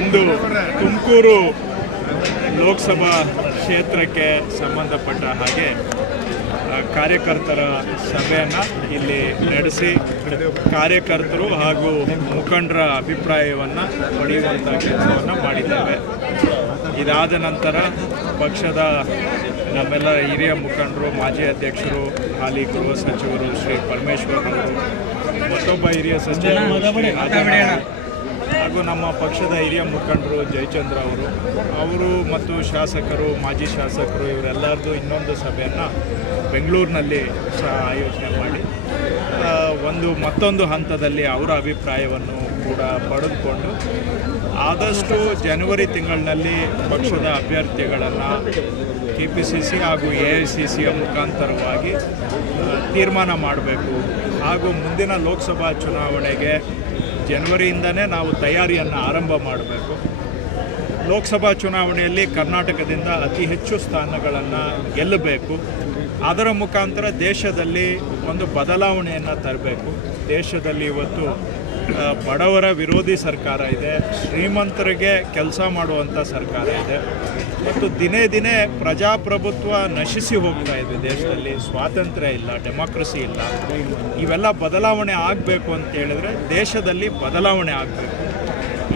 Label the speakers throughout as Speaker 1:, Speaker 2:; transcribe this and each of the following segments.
Speaker 1: ಇಂದು ತುಮಕೂರು ಲೋಕಸಭಾ ಕ್ಷೇತ್ರಕ್ಕೆ ಸಂಬಂಧಪಟ್ಟ ಹಾಗೆ ಕಾರ್ಯಕರ್ತರ ಸಭೆಯನ್ನು ಇಲ್ಲಿ ನಡೆಸಿ, ಕಾರ್ಯಕರ್ತರು ಹಾಗೂ ಮುಖಂಡರ ಅಭಿಪ್ರಾಯವನ್ನು ಪಡೆಯುವಂಥ ಕೆಲಸವನ್ನು ಮಾಡಿದ್ದೇವೆ. ಇದಾದ ನಂತರ ಪಕ್ಷದ ನಮ್ಮೆಲ್ಲ ಹಿರಿಯ ಮುಖಂಡರು, ಮಾಜಿ ಅಧ್ಯಕ್ಷರು, ಹಾಲಿ ಗೃಹ ಸಚಿವರು ಶ್ರೀ ಪರಮೇಶ್ವರ್ ಅವರು, ಮತ್ತೊಬ್ಬ ಹಿರಿಯ ಸಚಿವ ಹಾಗೂ ನಮ್ಮ ಪಕ್ಷದ ಹಿರಿಯ ಮುಖಂಡರು ಜಯಚಂದ್ರ ಅವರು ಅವರು ಮತ್ತು ಶಾಸಕರು, ಮಾಜಿ ಶಾಸಕರು ಇವರೆಲ್ಲರದು ಇನ್ನೊಂದು ಸಭೆಯನ್ನು ಬೆಂಗಳೂರಿನಲ್ಲಿ ಸಹ ಆಯೋಜನೆ ಮಾಡಿ ಒಂದು ಮತ್ತೊಂದು ಹಂತದಲ್ಲಿ ಅವರ ಅಭಿಪ್ರಾಯವನ್ನು ಕೂಡ ಪಡೆದುಕೊಂಡು, ಆದಷ್ಟು ಜನವರಿ ತಿಂಗಳಿನಲ್ಲಿ ಪಕ್ಷದ ಅಭ್ಯರ್ಥಿಗಳನ್ನು ಕೆ ಪಿ ಸಿ ಸಿ ಹಾಗೂ ಎ ಐ ಸಿ ಸಿಯ ಮುಖಾಂತರವಾಗಿ ತೀರ್ಮಾನ ಮಾಡಬೇಕು ಹಾಗೂ ಮುಂದಿನ ಲೋಕಸಭಾ ಚುನಾವಣೆಗೆ ಜನವರಿಯಿಂದನೇ ನಾವು ತಯಾರಿಯನ್ನು ಆರಂಭ ಮಾಡಬೇಕು. ಲೋಕಸಭಾ ಚುನಾವಣೆಯಲ್ಲಿ ಕರ್ನಾಟಕದಿಂದ ಅತಿ ಹೆಚ್ಚು ಸ್ಥಾನಗಳನ್ನು ಗೆಲ್ಲಬೇಕು. ಅದರ ಮುಖಾಂತರ ದೇಶದಲ್ಲಿ ಒಂದು ಬದಲಾವಣೆಯನ್ನು ತರಬೇಕು. ದೇಶದಲ್ಲಿ ಇವತ್ತು ಬಡವರ ವಿರೋಧಿ ಸರ್ಕಾರ ಇದೆ. ಶ್ರೀಮಂತರಿಗೆ ಕೆಲಸ ಮಾಡುವಂಥ ಸರ್ಕಾರ ಇದೆ. ಮತ್ತು ದಿನೇ ದಿನೇ ಪ್ರಜಾಪ್ರಭುತ್ವ ನಶಿಸಿ ಹೋಗ್ತಾ ಇದೆ. ದೇಶದಲ್ಲಿ ಸ್ವಾತಂತ್ರ್ಯ ಇಲ್ಲ, ಡೆಮಾಕ್ರಸಿ ಇಲ್ಲ. ಇವೆಲ್ಲ ಬದಲಾವಣೆ ಆಗಬೇಕು ಅಂತ ಹೇಳಿದ್ರೆ ದೇಶದಲ್ಲಿ ಬದಲಾವಣೆ ಆಗಬೇಕು.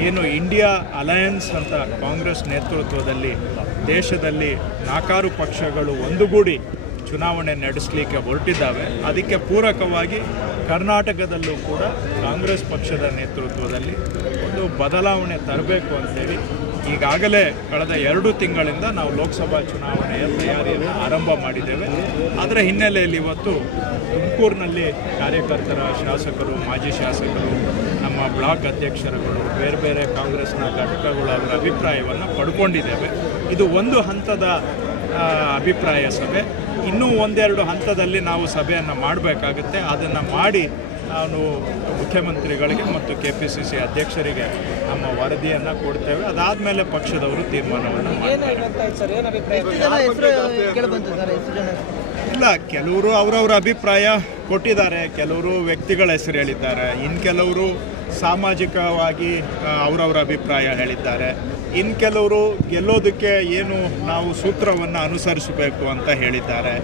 Speaker 1: ಏನು ಇಂಡಿಯಾ ಅಲಯನ್ಸ್ ಅಂತ ಕಾಂಗ್ರೆಸ್ ನೇತೃತ್ವದಲ್ಲಿ ದೇಶದಲ್ಲಿ ನಾಲ್ಕಾರು ಪಕ್ಷಗಳು ಒಂದುಗೂಡಿ ಚುನಾವಣೆ ನಡೆಸಲಿಕ್ಕೆ ಹೊರಟಿದ್ದಾವೆ. ಅದಕ್ಕೆ ಪೂರಕವಾಗಿ ಕರ್ನಾಟಕದಲ್ಲೂ ಕೂಡ ಕಾಂಗ್ರೆಸ್ ಪಕ್ಷದ ನೇತೃತ್ವದಲ್ಲಿ ಒಂದು ಬದಲಾವಣೆ ತರಬೇಕು ಅಂತೇಳಿ ಈಗಾಗಲೇ ಕಳೆದ ಎರಡು ತಿಂಗಳಿಂದ ನಾವು ಲೋಕಸಭಾ ಚುನಾವಣೆಯ ತಯಾರಿಯನ್ನು ಆರಂಭ ಮಾಡಿದ್ದೇವೆ. ಅದರ ಹಿನ್ನೆಲೆಯಲ್ಲಿ ಇವತ್ತು ತುಮಕೂರಿನಲ್ಲಿ ಕಾರ್ಯಕರ್ತರ ಶಾಸಕರು, ಮಾಜಿ ಶಾಸಕರು, ನಮ್ಮ ಬ್ಲಾಕ್ ಅಧ್ಯಕ್ಷರುಗಳು, ಬೇರೆ ಬೇರೆ ಕಾಂಗ್ರೆಸ್ನ ಘಟಕಗಳು ಅವರ ಅಭಿಪ್ರಾಯವನ್ನು ಪಡ್ಕೊಂಡಿದ್ದೇವೆ. ಇದು ಒಂದು ಹಂತದ ಅಭಿಪ್ರಾಯ ಸಭೆ. ಇನ್ನೂ ಒಂದೆರಡು ಹಂತದಲ್ಲಿ ನಾವು ಸಭೆಯನ್ನು ಮಾಡಬೇಕಾಗುತ್ತೆ. ಅದನ್ನು ಮಾಡಿ ನಾನು ಮುಖ್ಯಮಂತ್ರಿಗಳಿಗೆ ಮತ್ತು ಕೆ ಪಿ ಸಿ ಸಿ ಅಧ್ಯಕ್ಷರಿಗೆ ನಮ್ಮ ವರದಿಯನ್ನು ಕೊಡ್ತೇವೆ. ಅದಾದಮೇಲೆ ಪಕ್ಷದವರು ತೀರ್ಮಾನವನ್ನು ಮಾಡ್ತಾರೆ. ಇಲ್ಲ, ಕೆಲವರು ಅವರವರ ಅಭಿಪ್ರಾಯ ಕೊಟ್ಟಿದ್ದಾರೆ, ಕೆಲವರು ವ್ಯಕ್ತಿಗಳ ಹೆಸರು ಹೇಳಿದ್ದಾರೆ. ಇನ್ನು ಕೆಲವರು ಸಾಮಾಜಿಕವಾಗಿ ಅವರವ್ರ ಅಭಿಪ್ರಾಯ ಹೇಳಿದ್ದಾರೆ. ಇನ್ನು ಕೆಲವರು ಗೆಲ್ಲೋದಕ್ಕೆ ಏನು ನಾವು ಸೂತ್ರವನ್ನು ಅನುಸರಿಸಬೇಕು ಅಂತ ಹೇಳಿದ್ದಾರೆ.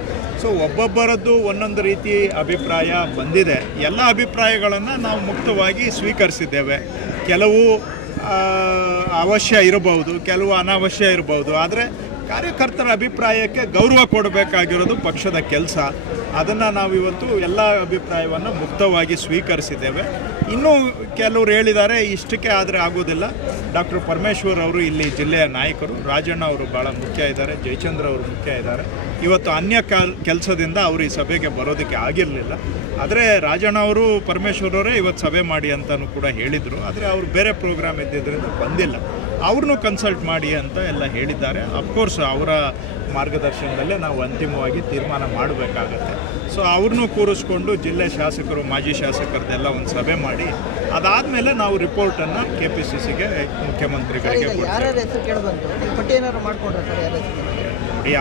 Speaker 1: ಸೊ ಒಬ್ಬೊಬ್ಬರದ್ದು ಒಂದೊಂದು ರೀತಿ ಅಭಿಪ್ರಾಯ ಬಂದಿದೆ. ಎಲ್ಲ ಅಭಿಪ್ರಾಯಗಳನ್ನು ನಾವು ಮುಕ್ತವಾಗಿ ಸ್ವೀಕರಿಸಿದ್ದೇವೆ. ಕೆಲವು ಅವಶ್ಯ ಇರಬಹುದು, ಕೆಲವು ಅನಾವಶ್ಯ ಇರಬಹುದು. ಆದರೆ ಕಾರ್ಯಕರ್ತರ ಅಭಿಪ್ರಾಯಕ್ಕೆ ಗೌರವ ಕೊಡಬೇಕಾಗಿರೋದು ಪಕ್ಷದ ಕೆಲಸ. ಅದನ್ನು ನಾವು ಇವತ್ತು ಎಲ್ಲ ಅಭಿಪ್ರಾಯವನ್ನು ಮುಕ್ತವಾಗಿ ಸ್ವೀಕರಿಸಿದ್ದೇವೆ. ಇನ್ನೂ ಕೆಲವರು ಹೇಳಿದ್ದಾರೆ, ಇಷ್ಟಕ್ಕೆ ಆದರೆ ಆಗೋದಿಲ್ಲ. ಡಾಕ್ಟರ್ ಪರಮೇಶ್ವರ್ ಅವರು ಇಲ್ಲಿ ಜಿಲ್ಲೆಯ ನಾಯಕರು, ರಾಜಣ್ಣ ಅವರು ಭಾಳ ಮುಖ್ಯ ಇದ್ದಾರೆ, ಜಯಚಂದ್ರ ಅವರು ಮುಖ್ಯ ಇದ್ದಾರೆ. ಇವತ್ತು ಅನ್ಯ ಕಾಲ್, ಕೆಲಸದಿಂದ ಅವರು ಈ ಸಭೆಗೆ ಬರೋದಕ್ಕೆ ಆಗಿರಲಿಲ್ಲ. ಆದರೆ ರಾಜಣ್ಣ ಅವರು, ಪರಮೇಶ್ವರ್ ಅವರೇ ಇವತ್ತು ಸಭೆ ಮಾಡಿ ಅಂತಲೂ ಕೂಡ ಹೇಳಿದರು. ಆದರೆ ಅವರು ಬೇರೆ ಪ್ರೋಗ್ರಾಮ್ ಇದ್ದಿದ್ದರಿಂದ ಬಂದಿಲ್ಲ. ಅವ್ರನ್ನೂ ಕನ್ಸಲ್ಟ್ ಮಾಡಿ ಅಂತ ಎಲ್ಲ ಹೇಳಿದ್ದಾರೆ. ಅಫ್ಕೋರ್ಸ್ ಅವರ ಮಾರ್ಗದರ್ಶನದಲ್ಲೇ ನಾವು ಅಂತಿಮವಾಗಿ ತೀರ್ಮಾನ ಮಾಡಬೇಕಾಗತ್ತೆ. ಸೊ ಅವ್ರನ್ನೂ ಕೂರಿಸ್ಕೊಂಡು ಜಿಲ್ಲೆ ಶಾಸಕರು ಮಾಜಿ ಶಾಸಕರದ್ದೆಲ್ಲ ಒಂದು ಸಭೆ ಮಾಡಿ ಅದಾದಮೇಲೆ ನಾವು ರಿಪೋರ್ಟನ್ನು ಕೆ ಪಿ ಸಿ ಸಿಗೆ ಮುಖ್ಯಮಂತ್ರಿಗಳಿಗೆ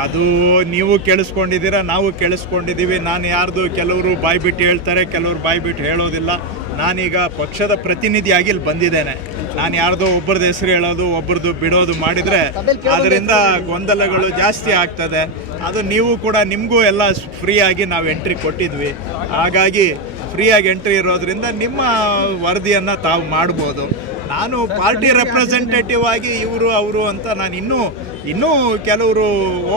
Speaker 1: ಅದು ನೀವು ಕೇಳಿಸ್ಕೊಂಡಿದ್ದೀರಾ? ನಾವು ಕೇಳಿಸ್ಕೊಂಡಿದ್ದೀವಿ. ನಾನು ಯಾರ್ದು? ಕೆಲವರು ಬಾಯಿ ಬಿಟ್ಟು ಹೇಳ್ತಾರೆ ಕೆಲವರು ಬಾಯಿ ಬಿಟ್ಟು ಹೇಳೋದಿಲ್ಲ. ನಾನೀಗ ಪಕ್ಷದ ಪ್ರತಿನಿಧಿಯಾಗಿ ಇಲ್ಲಿ ಬಂದಿದ್ದೇನೆ. ನಾನು ಯಾರ್ದೋ ಒಬ್ಬರದ್ದು ಹೆಸರು ಹೇಳೋದು ಒಬ್ಬರದು ಬಿಡೋದು ಮಾಡಿದರೆ ಅದರಿಂದ ಗೊಂದಲಗಳು ಜಾಸ್ತಿ ಆಗ್ತದೆ. ಅದು ನೀವು ಕೂಡ ನಿಮಗೂ ಎಲ್ಲ ಫ್ರೀಯಾಗಿ ನಾವು ಎಂಟ್ರಿ ಕೊಟ್ಟಿದ್ವಿ. ಹಾಗಾಗಿ ಫ್ರೀಯಾಗಿ ಎಂಟ್ರಿ ಇರೋದ್ರಿಂದ ನಿಮ್ಮ ವರದಿಯನ್ನು ತಾವು ಮಾಡ್ಬೋದು. ನಾನು ಪಾರ್ಟಿ ರೆಪ್ರೆಸೆಂಟೇಟಿವ್ ಆಗಿ ಇವರು, ಅವರು ಅಂತ ನಾನು ಇನ್ನೂ ಇನ್ನೂ ಕೆಲವರು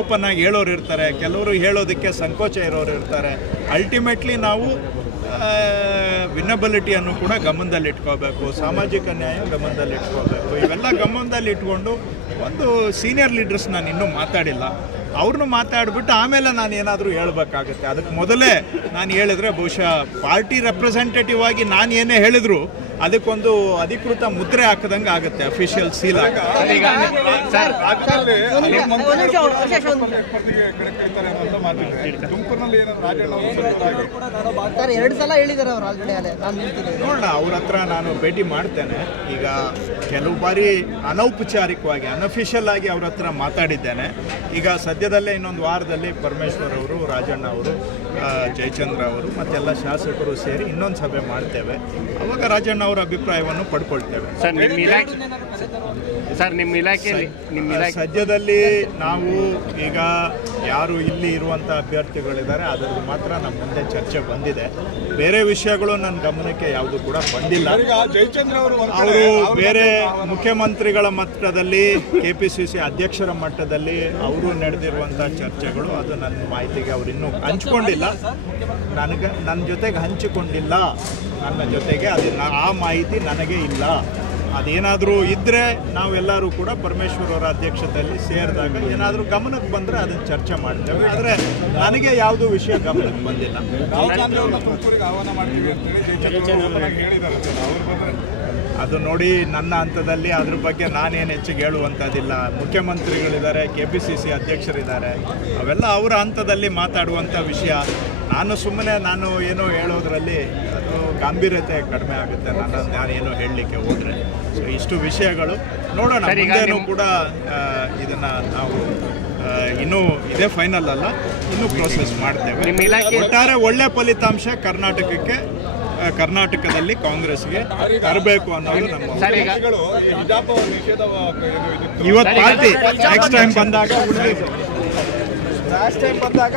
Speaker 1: ಓಪನ್ ಆಗಿ ಹೇಳೋರು ಇರ್ತಾರೆ. ಕೆಲವರು ಹೇಳೋದಕ್ಕೆ ಸಂಕೋಚ ಇರೋರು ಇರ್ತಾರೆ. ಅಲ್ಟಿಮೇಟ್ಲಿ ನಾವು ವಿನ್ನಬಿಲಿಟಿಯನ್ನು ಕೂಡ ಗಮನದಲ್ಲಿಟ್ಕೋಬೇಕು, ಸಾಮಾಜಿಕ ನ್ಯಾಯ ಗಮನದಲ್ಲಿಟ್ಕೋಬೇಕು. ಇವೆಲ್ಲ ಗಮನದಲ್ಲಿ ಇಟ್ಕೊಂಡು ಒಂದು ಸೀನಿಯರ್ ಲೀಡರ್ಸ್ ನಾನು ಇನ್ನೂ ಮಾತಾಡಿಲ್ಲ. ಅವ್ರನ್ನೂ ಮಾತಾಡಿಬಿಟ್ಟು ಆಮೇಲೆ ನಾನು ಏನಾದರೂ ಹೇಳಬೇಕಾಗುತ್ತೆ. ಅದಕ್ಕೆ ಮೊದಲೇ ನಾನು ಹೇಳಿದ್ರೆ ಬಹುಶಃ ಪಾರ್ಟಿ ರೆಪ್ರೆಸೆಂಟೇಟಿವ್ ಆಗಿ ನಾನು ಏನೇ ಹೇಳಿದ್ರು ಅದಕ್ಕೊಂದು ಅಧಿಕೃತ ಮುದ್ರೆ ಹಾಕದಂಗೆ ಆಗುತ್ತೆ ಅಫಿಷಿಯಲ್ ಸೀಲ್ ಆಗ
Speaker 2: ಸರ್ ಎರಡು ಸಲ ಹೇಳಿದ್ದಾರೆ ಅವ್ರು ಆಲ್ರೆಡಿ ಅಲ್ಲೇ ನಾನು ನಿಂತಿದ್ದೀನಿ.
Speaker 1: ನೋಡೋಣ ಅವ್ರ ಹತ್ರ ನಾನು ಭೇಟಿ ಮಾಡ್ತೇನೆ. ಈಗ ಕೆಲವು ಬಾರಿ ಅನೌಪಚಾರಿಕವಾಗಿ ಅನ್ಅಫಿಷಿಯಲ್ ಆಗಿ ಅವ್ರ ಹತ್ರ ಮಾತಾಡಿದ್ದೇನೆ. ಈಗ ಸದ್ಯದಲ್ಲೇ ಇನ್ನೊಂದು ವಾರದಲ್ಲಿ ಪರಮೇಶ್ವರ್ ಅವರು ರಾಜಣ್ಣ ಅವರು ಜಯಚಂದ್ರ ಅವರು ಮತ್ತೆಲ್ಲ ಶಾಸಕರು ಸೇರಿ ಇನ್ನೊಂದು ಸಭೆ ಮಾಡ್ತೇವೆ. ಅವಾಗ ರಾಜಣ್ಣ ಅವರ ಅಭಿಪ್ರಾಯವನ್ನು ಪಡ್ಕೊಳ್ತೇವೆ.
Speaker 3: ಸರ್ ನಿಮ್ಮ ಇಲಾಖೆ ಸರ್ ನಿಮ್ಮ ಇಲಾಖೆಯಲ್ಲಿ ನಿಮ್ಮ ಇಲಾಖೆ
Speaker 1: ಸದ್ಯದಲ್ಲಿ ನಾವು ಈಗ ಯಾರು ಇಲ್ಲಿ ಇರುವಂಥ ಅಭ್ಯರ್ಥಿಗಳಿದ್ದಾರೆ ಅದರಲ್ಲಿ ಮಾತ್ರ ನಮ್ಮ ಮುಂದೆ ಚರ್ಚೆ ಬಂದಿದೆ. ಬೇರೆ ವಿಷಯಗಳು ನನ್ನ ಗಮನಕ್ಕೆ ಯಾವುದು ಕೂಡ ಬಂದಿಲ್ಲ.
Speaker 4: ಜಯಚಂದ್ರ ಅವರು
Speaker 1: ಅವರು ಬೇರೆ ಮುಖ್ಯಮಂತ್ರಿಗಳ ಮಟ್ಟದಲ್ಲಿ ಕೆ ಪಿ ಸಿ ಸಿ ಅಧ್ಯಕ್ಷರ ಮಟ್ಟದಲ್ಲಿ ಅವರು ನಡೆದಿರುವಂಥ ಚರ್ಚೆಗಳು ಅದು ನನ್ನ ಮಾಹಿತಿಗೆ ಅವರು ಇನ್ನೂ ಹಂಚ್ಕೊಂಡಿಲ್ಲ. ನನಗೆ, ನನ್ನ ಜೊತೆಗೆ ಹಂಚಿಕೊಂಡಿಲ್ಲ. ನನ್ನ ಜೊತೆಗೆ ಅದು ಆ ಮಾಹಿತಿ ನನಗೆ ಇಲ್ಲ. ಅದೇನಾದರೂ ಇದ್ದರೆ ನಾವೆಲ್ಲರೂ ಕೂಡ ಪರಮೇಶ್ವರ್ ಅವರ ಅಧ್ಯಕ್ಷತೆಯಲ್ಲಿ ಸೇರಿದಾಗ ಏನಾದರೂ ಗಮನಕ್ಕೆ ಬಂದರೆ ಅದನ್ನು ಚರ್ಚೆ ಮಾಡ್ತೇವೆ. ಆದರೆ ನನಗೆ ಯಾವುದೂ ವಿಷಯ ಗಮನಕ್ಕೆ ಬಂದಿಲ್ಲ. ಅದು ನೋಡಿ ನನ್ನ ಹಂತದಲ್ಲಿ ಅದ್ರ ಬಗ್ಗೆ ನಾನೇನು ಹೆಚ್ಚಿಗೆ ಹೇಳುವಂಥದ್ದಿಲ್ಲ. ಮುಖ್ಯಮಂತ್ರಿಗಳಿದ್ದಾರೆ ಕೆ ಪಿ ಸಿ ಸಿ ಅಧ್ಯಕ್ಷರಿದ್ದಾರೆ. ಅವೆಲ್ಲ ಅವರ ಹಂತದಲ್ಲಿ ಮಾತಾಡುವಂಥ ವಿಷಯ. ನಾನು ಸುಮ್ಮನೆ ನಾನು ಏನೋ ಹೇಳೋದ್ರಲ್ಲಿ ಅದು ಗಾಂಭೀರ್ಯತೆ ಕಡಿಮೆ ಆಗುತ್ತೆ ನಾನು ನಾನೇನು ಹೇಳಲಿಕ್ಕೆ ಹೋದರೆ. ಸೊ ಇಷ್ಟು ವಿಷಯಗಳು. ನೋಡೋಣ ಕೂಡ ಇದನ್ನು ನಾವು ಇನ್ನೂ ಇದೇ ಫೈನಲ್ ಅಲ್ಲ ಇನ್ನೂ ಪ್ರೋಸೆಸ್ ಮಾಡ್ತೇವೆ. ಒಟ್ಟಾರೆ ಒಳ್ಳೆ ಫಲಿತಾಂಶ ಕರ್ನಾಟಕಕ್ಕೆ ಕರ್ನಾಟಕದಲ್ಲಿ ಕಾಂಗ್ರೆಸ್ಗೆ ತರಬೇಕು ಅನ್ನೋದು ನಮ್ಮ ಇವತ್ತು ಪಾರ್ಟಿ. ನೆಕ್ಸ್ಟ್ ಟೈಮ್ ಬಂದಾಗ ಲಾಸ್ಟ್ ಟೈಮ್ ಬಂದಾಗ